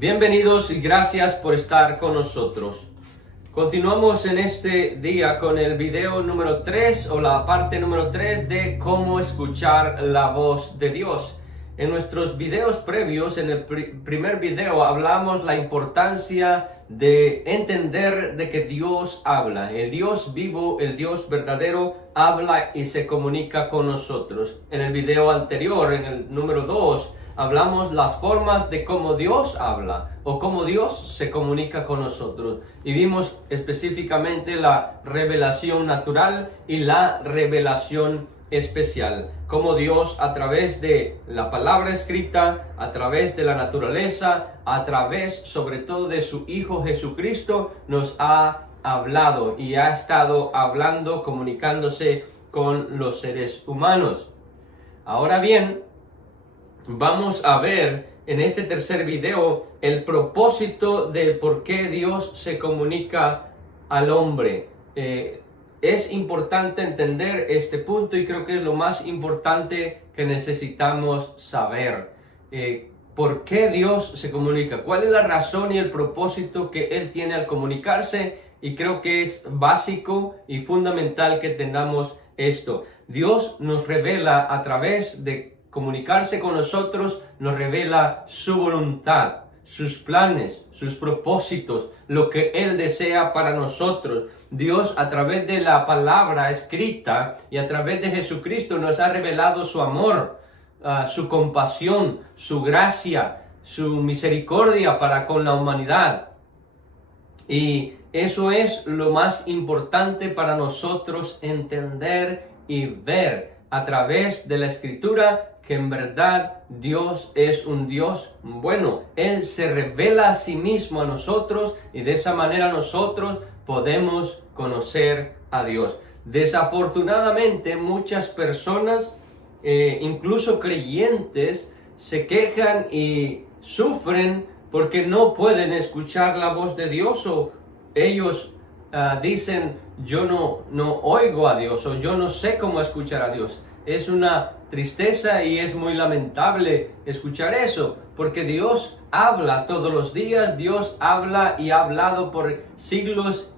Bienvenidos y gracias por estar con nosotros. Continuamos en este día con el video número 3 o la parte número 3 de cómo escuchar la voz de Dios. En nuestros videos previos, en el primer video, hablamos la importancia de entender de que Dios habla. El Dios vivo, el Dios verdadero, habla y se comunica con nosotros. En el video anterior, en el número 2, hablamos las formas de cómo Dios habla o cómo Dios se comunica con nosotros. Y vimos específicamente la revelación natural y la revelación especial. Cómo Dios a través de la palabra escrita, a través de la naturaleza, a través sobre todo de su Hijo Jesucristo, nos ha hablado y ha estado hablando, comunicándose con los seres humanos. Ahora bien, vamos a ver en este tercer video el propósito de por qué Dios se comunica al hombre. Es importante entender este punto y creo que es lo más importante que necesitamos saber. ¿Por qué Dios se comunica? ¿Cuál es la razón y el propósito que Él tiene al comunicarse? Y creo que es básico y fundamental que tengamos esto. Dios nos revela a través de comunicarse con nosotros, nos revela su voluntad, sus planes, sus propósitos, lo que Él desea para nosotros. Dios a través de la palabra escrita y a través de Jesucristo nos ha revelado su amor, su compasión, su gracia, su misericordia para con la humanidad. Y eso es lo más importante para nosotros entender y ver a través de la Escritura, que en verdad Dios es un Dios bueno. Él se revela a sí mismo a nosotros y de esa manera nosotros podemos conocer a Dios. Desafortunadamente muchas personas, incluso creyentes, se quejan y sufren porque no pueden escuchar la voz de Dios, o ellos dicen: yo no oigo a Dios, o yo no sé cómo escuchar a Dios. Es una tristeza y es muy lamentable escuchar eso, porque Dios habla todos los días. Dios habla y ha hablado por siglos,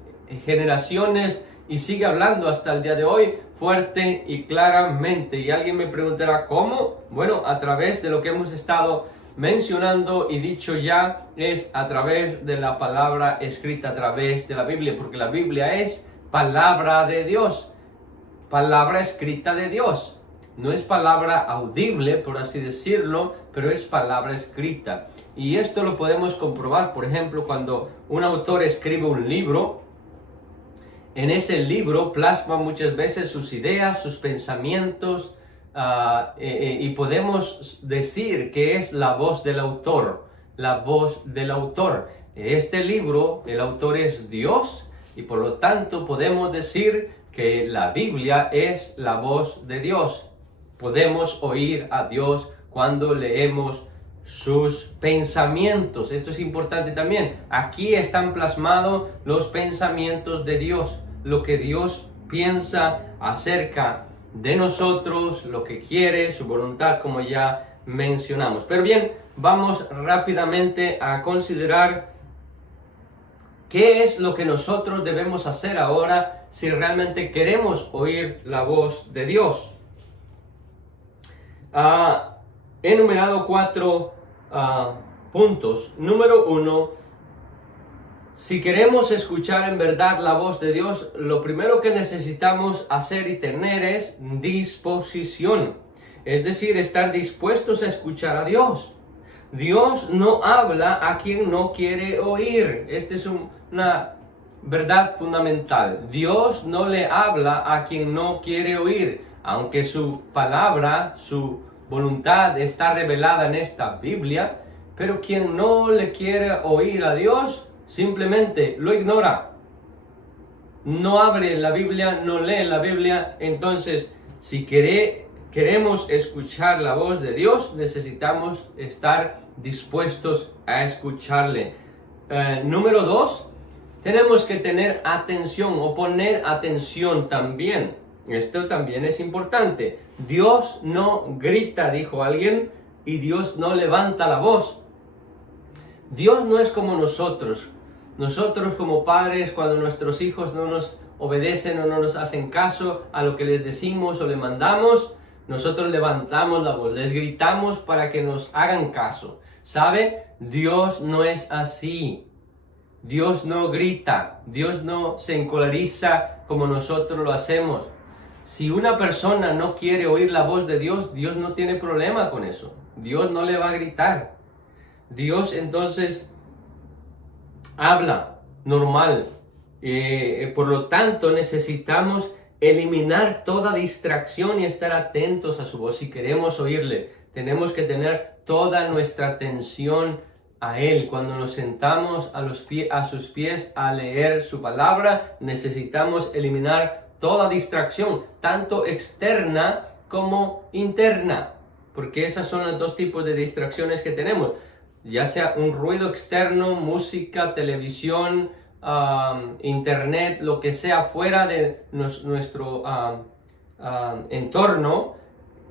generaciones, y sigue hablando hasta el día de hoy fuerte y claramente. Y alguien me preguntará, ¿cómo? Bueno, a través de lo que hemos estado mencionando y dicho ya, es a través de la palabra escrita, a través de la Biblia, porque la Biblia es palabra de Dios, palabra escrita de Dios. No es palabra audible, por así decirlo, pero es palabra escrita. Y esto lo podemos comprobar, por ejemplo, cuando un autor escribe un libro. En ese libro plasma muchas veces sus ideas, sus pensamientos, y podemos decir que es la voz del autor, la voz del autor. Este libro, el autor es Dios, y por lo tanto podemos decir que la Biblia es la voz de Dios. Podemos oír a Dios cuando leemos sus pensamientos. Esto es importante también. Aquí están plasmados los pensamientos de Dios, lo que Dios piensa acerca de nosotros, lo que quiere, su voluntad, como ya mencionamos. Pero bien, vamos rápidamente a considerar qué es lo que nosotros debemos hacer ahora si realmente queremos oír la voz de Dios. He enumerado 4 puntos. Número 1, si queremos escuchar en verdad la voz de Dios, lo primero que necesitamos hacer y tener es disposición. Es decir, estar dispuestos a escuchar a Dios. Dios no habla a quien no quiere oír. Esta es una verdad fundamental. Dios no le habla a quien no quiere oír. Aunque su palabra, su voluntad está revelada en esta Biblia, pero quien no le quiere oír a Dios, simplemente lo ignora. No abre la Biblia, no lee la Biblia. Entonces, si queremos escuchar la voz de Dios, necesitamos estar dispuestos a escucharle. Número 2, tenemos que tener atención o poner atención también. Esto también es importante. Dios no grita, dijo alguien, y Dios no levanta la voz. Dios no es como nosotros. Nosotros como padres, cuando nuestros hijos no nos obedecen o no nos hacen caso a lo que les decimos o le mandamos, nosotros levantamos la voz, les gritamos para que nos hagan caso. ¿Sabe? Dios no es así. Dios no grita, Dios no se encoleriza como nosotros lo hacemos. Si una persona no quiere oír la voz de Dios, Dios no tiene problema con eso. Dios no le va a gritar. Dios entonces habla normal. Por lo tanto, necesitamos eliminar toda distracción y estar atentos a su voz. Si queremos oírle, tenemos que tener toda nuestra atención a Él. Cuando nos sentamos a sus pies a leer su palabra, necesitamos eliminar toda distracción, tanto externa como interna, porque esas son los dos tipos de distracciones que tenemos, ya sea un ruido externo, música, televisión, internet, lo que sea fuera de nuestro entorno.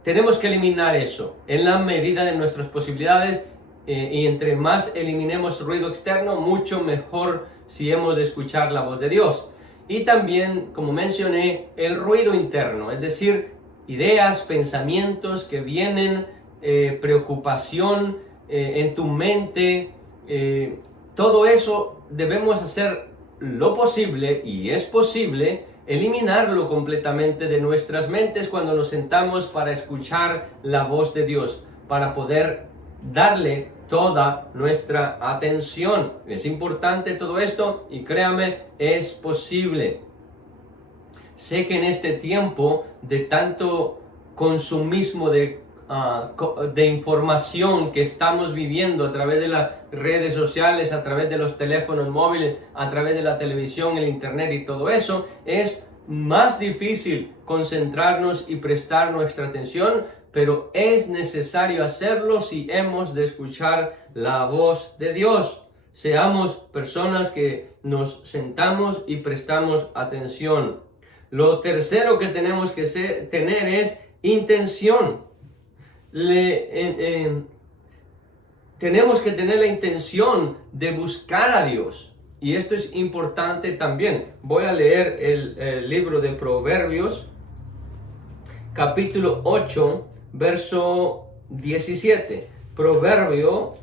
Tenemos que eliminar eso en la medida de nuestras posibilidades, y entre más eliminemos ruido externo, mucho mejor si hemos de escuchar la voz de Dios. Y también, como mencioné, el ruido interno, es decir, ideas, pensamientos que vienen, preocupación en tu mente, todo eso debemos hacer lo posible, y es posible, eliminarlo completamente de nuestras mentes cuando nos sentamos para escuchar la voz de Dios, para poder darle toda nuestra atención. Es importante todo esto y créame, es posible. Sé que en este tiempo de tanto consumismo de información que estamos viviendo a través de las redes sociales, a través de los teléfonos móviles, a través de la televisión, el internet y todo eso, es más difícil concentrarnos y prestar nuestra atención, pero es necesario hacerlo si hemos de escuchar la voz de Dios. Seamos personas que nos sentamos y prestamos atención. Lo tercero que tenemos que tener es intención. Tenemos que tener la intención de buscar a Dios. Y esto es importante también. Voy a leer el libro de Proverbios, capítulo 8, verso 17. Proverbios,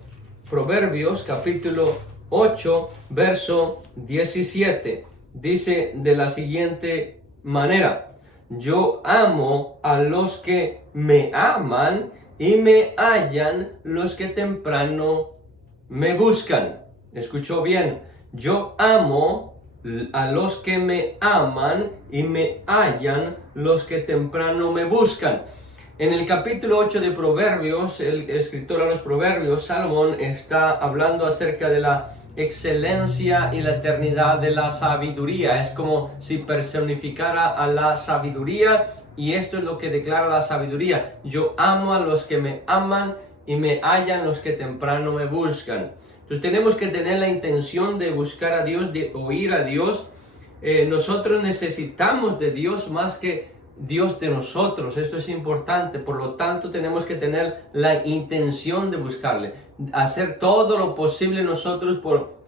capítulo 8, verso 17. Dice de la siguiente manera: yo amo a los que me aman y me hallan los que temprano me buscan. ¿Escuchó bien? Yo amo a los que me aman y me hallan los que temprano me buscan. En el capítulo 8 de Proverbios, el escritor a los Proverbios, Salomón, está hablando acerca de la excelencia y la eternidad de la sabiduría. Es como si personificara a la sabiduría, y esto es lo que declara la sabiduría: yo amo a los que me aman y me hallan los que temprano me buscan. Entonces tenemos que tener la intención de buscar a Dios, de oír a Dios. Nosotros necesitamos de Dios más que Dios de nosotros. Esto es importante. Por lo tanto, tenemos que tener la intención de buscarle, hacer todo lo posible nosotros por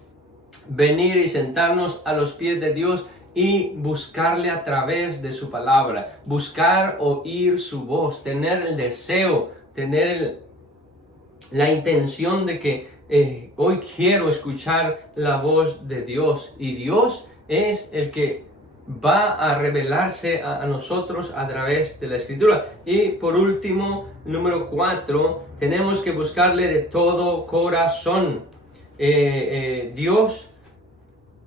venir y sentarnos a los pies de Dios y buscarle a través de su palabra, buscar oír su voz, tener el deseo, tener la intención de que hoy quiero escuchar la voz de Dios, y Dios es el que va a revelarse a nosotros a través de la Escritura. Y por último, número 4, tenemos que buscarle de todo corazón. Dios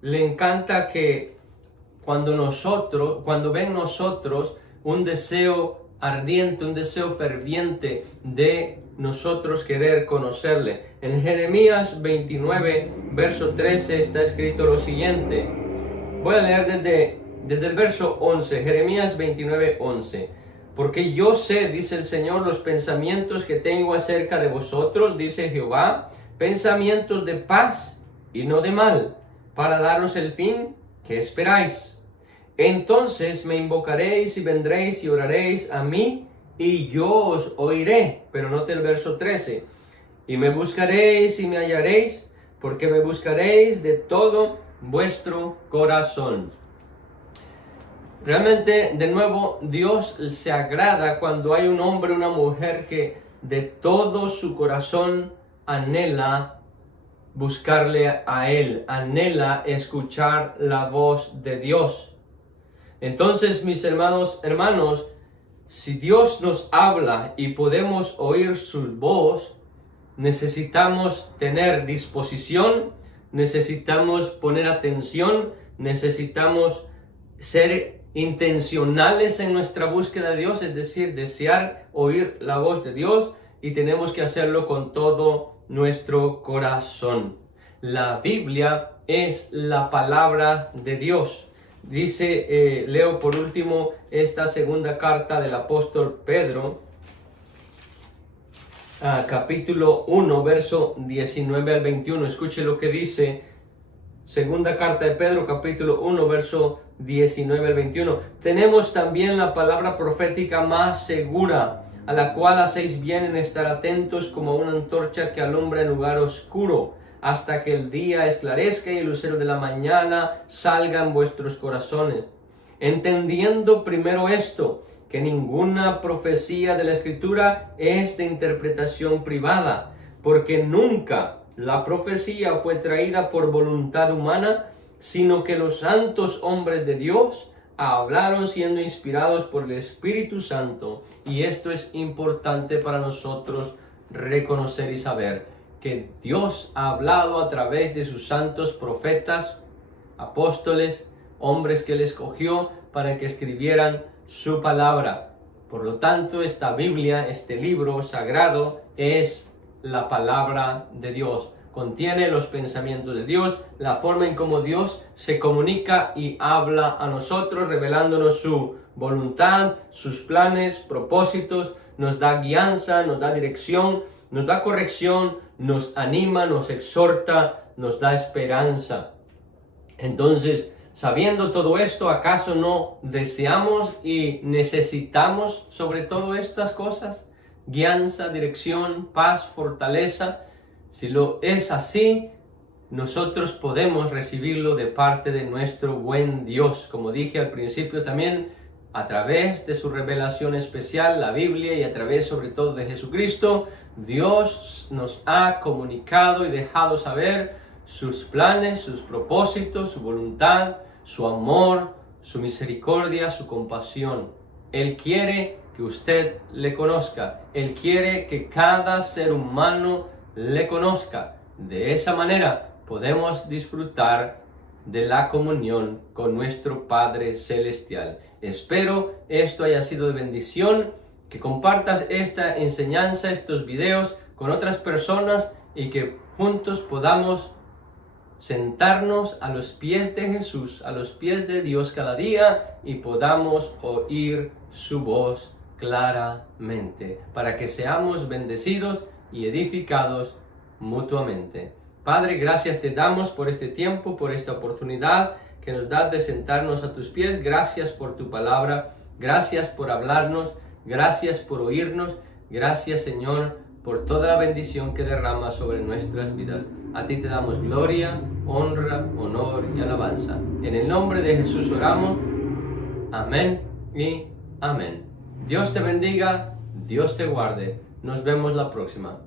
le encanta que cuando ven nosotros un deseo ardiente, un deseo ferviente de nosotros querer conocerle. En Jeremías 29, verso 13 está escrito lo siguiente. Voy a leer desde el verso 11, Jeremías 29, 11. Porque yo sé, dice el Señor, los pensamientos que tengo acerca de vosotros, dice Jehová, pensamientos de paz y no de mal, para daros el fin que esperáis. Entonces me invocaréis y vendréis y oraréis a mí, y yo os oiré. Pero note el verso 13. Y me buscaréis y me hallaréis, porque me buscaréis de todo vuestro corazón. Realmente, de nuevo, Dios se agrada cuando hay un hombre o una mujer que de todo su corazón anhela buscarle a Él, anhela escuchar la voz de Dios. Entonces, mis hermanos, si Dios nos habla y podemos oír su voz, necesitamos tener disposición, necesitamos poner atención, necesitamos ser intencionales en nuestra búsqueda de Dios, es decir, desear oír la voz de Dios, y tenemos que hacerlo con todo nuestro corazón. La Biblia es la palabra de Dios. Dice, leo por último esta segunda carta del apóstol Pedro, capítulo 1, verso 19 al 21. Escuche lo que dice. Segunda carta de Pedro, capítulo 1, verso 19 al 21. Tenemos también la palabra profética más segura, a la cual hacéis bien en estar atentos como una antorcha que alumbra en lugar oscuro, hasta que el día esclarezca y el lucero de la mañana salga en vuestros corazones. Entendiendo primero esto, que ninguna profecía de la Escritura es de interpretación privada, porque nunca la profecía fue traída por voluntad humana, sino que los santos hombres de Dios hablaron siendo inspirados por el Espíritu Santo. Y esto es importante para nosotros reconocer y saber, que Dios ha hablado a través de sus santos profetas, apóstoles, hombres que Él escogió para que escribieran su palabra. Por lo tanto, esta Biblia, este libro sagrado, es la palabra de Dios. Contiene los pensamientos de Dios, la forma en cómo Dios se comunica y habla a nosotros, revelándonos su voluntad, sus planes, propósitos, nos da guianza, nos da dirección, nos da corrección, nos anima, nos exhorta, nos da esperanza. Entonces, sabiendo todo esto, ¿acaso no deseamos y necesitamos sobre todo estas cosas? Guianza, dirección, paz, fortaleza. Si lo es así, nosotros podemos recibirlo de parte de nuestro buen Dios. Como dije al principio también, a través de su revelación especial, la Biblia, y a través sobre todo de Jesucristo, Dios nos ha comunicado y dejado saber sus planes, sus propósitos, su voluntad, su amor, su misericordia, su compasión. Él quiere que usted le conozca. Él quiere que cada ser humano le conozca. De esa manera podemos disfrutar de la comunión con nuestro Padre Celestial. Espero esto haya sido de bendición, que compartas esta enseñanza, estos videos con otras personas, y que juntos podamos sentarnos a los pies de Jesús, a los pies de Dios cada día, y podamos oír su voz claramente, para que seamos bendecidos y edificados mutuamente. Padre, gracias te damos por este tiempo, por esta oportunidad que nos das de sentarnos a tus pies. Gracias por tu palabra, gracias por hablarnos, gracias por oírnos, gracias Señor por toda la bendición que derramas sobre nuestras vidas. A ti te damos gloria, honra, honor y alabanza. En el nombre de Jesús oramos. Amén y amén. Dios te bendiga, Dios te guarde. Nos vemos la próxima.